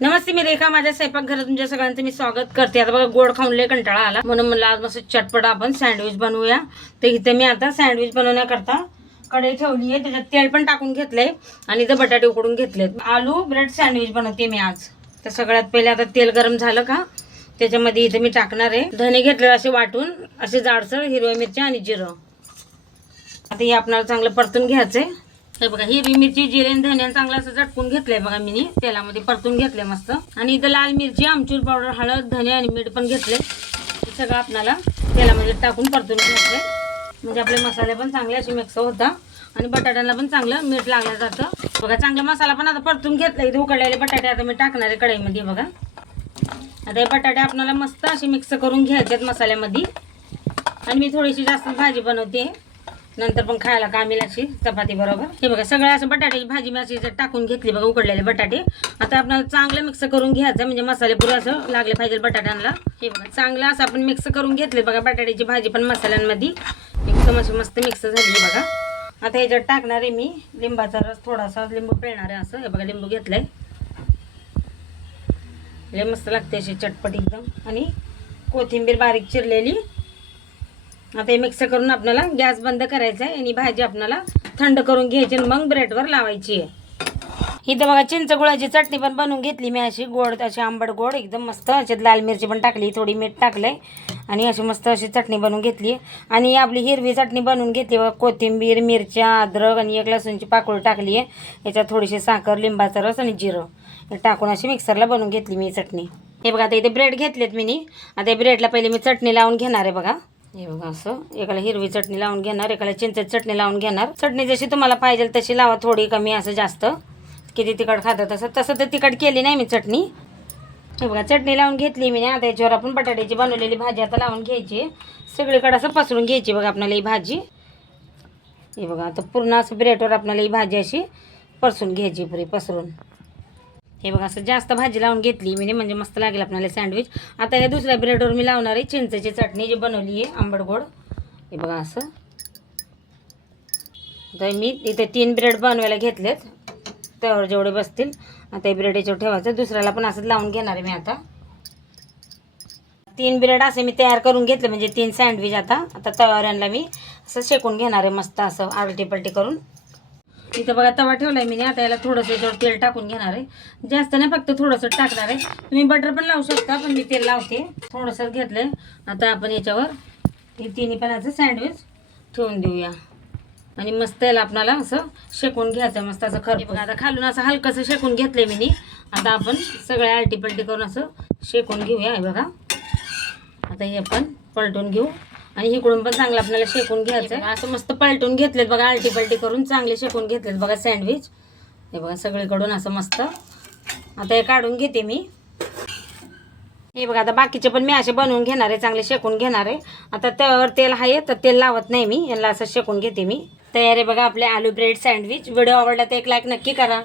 नमस्ते मी रेखा माझ्या स्वयंपाकघरात तुमच्या सगळ्यांचं मी स्वागत करते. आता बघा गोड खाऊन लय कंटाळा आला. म्हणून म्हणलं आज मस्त चटपट आपण सँडविच बनवूया. तर इथे मी आता सँडविच बनवण्याकरता कढई ठेवली आहे. त्याच्यात तेल पण टाकून घेतलंय आणि इथं बटाटे उकडून घेतलेत. आलू ब्रेड सँडविच बनवते मी आज. तर सगळ्यात पहिले आता तेल गरम झालं का? त्याच्यामध्ये इथे मी टाकणार आहे. धने घेतलेलं असे वाटून असे जाडसर हिरव्या मिरच्या आणि जिरं. आता हे आपणाला चांगलं परतून घ्यायचं आहे हे बघा हिरवी मिरची जिरे आणि धने चांगलं असं झटकून घेतलंय बघा मी तेलामध्ये परतून घेतलंय मस्त. आणि इथं लाल मिरची आमचूर पावडर हळद धने आणि मीठ पण घेतले हे सगळं आपल्याला तेलामध्ये टाकून परतून घ्यायचंय म्हणजे आपले मसाले पण चांगले असे मिक्स होता. आणि बटाट्याला पण चांगलं मीठ लागलं जातं. बघा चांगला मसाला पण आता परतून घेतला इथे उकडलेले बटाटे आता मी टाकणार आहे कढईमध्ये बघा. आता हे बटाटे आपल्याला मस्त असे मिक्स करून घ्यायचे मसाल्यामध्ये. आणि मी थोडीशी जास्त भाजी बनवते. नंतर पण खायला कामील अशी चपाती बरोबर. हे बघा सगळं असं बटाट्याची भाजी मी अशी जर टाकून घेतली बघा उकडलेले बटाटे. आता आपल्याला चांगलं मिक्स करून घ्यायचं म्हणजे मसाले पुरे असं लागले पाहिजे बटाट्यांना. हे बघा. चांगलं असं आपण मिक्स करून घेतले बघा बटाट्याची भाजी पण मसाल्यांमध्ये. एकदम अशी मस्त मिक्स झाली बघा. आता ह्याच्यात टाकणार आहे मी लिंबाचा रस थोडासा लिंबू पिळणार आहे असं. हे बघा लिंबू घेतलंय. लय मस्त लागते अशी चटपट एकदम. आणि कोथिंबीर बारीक चिरलेली. आता हे मिक्स करून आपल्याला गॅस बंद करायचा आहे. आणि भाजी आपल्याला थंड करून घ्यायची आणि मग ब्रेडवर लावायची आहे. इथं बघा चिंच गुळाची चटणी पण बनवून घेतली मी. अशी गोड अशी आंबट गोड एकदम मस्त अशी लाल मिरची पण टाकली थोडी मीठ टाकलंय. आणि अशी मस्त अशी चटणी बनवून घेतली आणि आपली हिरवी चटणी बनवून घेतली बघा कोथिंबीर मिरच्या अद्रक आणि एक लसूणची पाकळी टाकली आहे. याच्यात थोडीशी साखर लिंबाचा रस आणि जिरं. हे टाकून अशी मिक्सरला बनवून घेतली मी चटणी. हे बघा आता इथे ब्रेड घेतलेत मी आता या ब्रेडला पहिले मी चटणी लावून घेणार आहे बघा. हे बघा असं. एकाला हिरवी चटणी लावून घेणार एकाला चिंचेची चटणी लावून घेणार. चटणी जशी तुम्हाला पाहिजे तशी लावा थोडी कमी असं जास्त. किती तिखट खातं तसं. तसं तर तिखट केली नाही मी चटणी. हे बघा चटणी लावून घेतली मी आता याच्यावर आपण बटाट्याची बनवलेली भाजी आता लावून घ्यायची. सगळीकडे असं पसरून घ्यायची बघा आपल्याला ही भाजी. हे बघा आता पूर्ण असं ब्रेडवर आपल्याला ही भाजी अशी पसरून घ्यायची पुरी पसरून. हे बघा असं जास्त भाजी लावून घेतली मी म्हणजे मस्त लागेल आपल्याला सँडविच. आता या दुसऱ्या ब्रेडवर मी लावणार आहे चिंचेची चटणी जी बनवली आहे आंबट गोड. हे बघा असं. तर मी इथे तीन ब्रेड बनवायला घेतलेत. त्यावर जेवढे बसतील आता हे ब्रेड याच्यावर ठेवायचं. दुसऱ्याला पण असंच लावून घेणार आहे मी आता. तीन ब्रेड असे मी तयार करून घेतले म्हणजे तीन सँडविच आता. आता तव्यावऱ्यांना मी असं शेकून घेणार आहे मस्त असं आलटी पलटी करून. इथं बघा तवा ठेवलाय मी आता याला थोडंसं याच्यावर तेल टाकून घेणार आहे. जास्त नाही फक्त थोडंसं टाकणार आहे. तुम्ही बटर पण लावू शकता पण मी तेल लावते. थोडंसं घेतलंय. आता आपण याच्यावर हे तिन्ही पणाचं सँडविच ठेवून देऊया. आणि मस्त याला आपणाला असं शेकून घ्यायचं मस्त असं खरं बघा आता खालून असं हलकंसं शेकून घेतलंय मी नी. आता आपण सगळ्या आलटी पलटी करून असं शेकून घेऊया हे बघा. आता हे आपण पलटून घेऊ. आणि इकडून पण चांगलं आपल्याला शेकून घ्यायचं आहे असं मस्त पलटून घेतलेत बघा आलटी पलटी करून चांगले शेकून घेतलेत बघा सँडविच. हे बघा सगळीकडून असं मस्त. आता हे काढून घेते मी. हे बघा आता बाकीचे पण मी असे बनवून घेणार आहे चांगले शेकून घेणार आहे. आता त्यावर तेल आहे तर तेल लावत नाही मी. यांना असं शेकून घेते मी. तयार आहे बघा आपले आलू ब्रेड सँडविच. व्हिडिओ आवडला तर एक लाईक नक्की करा.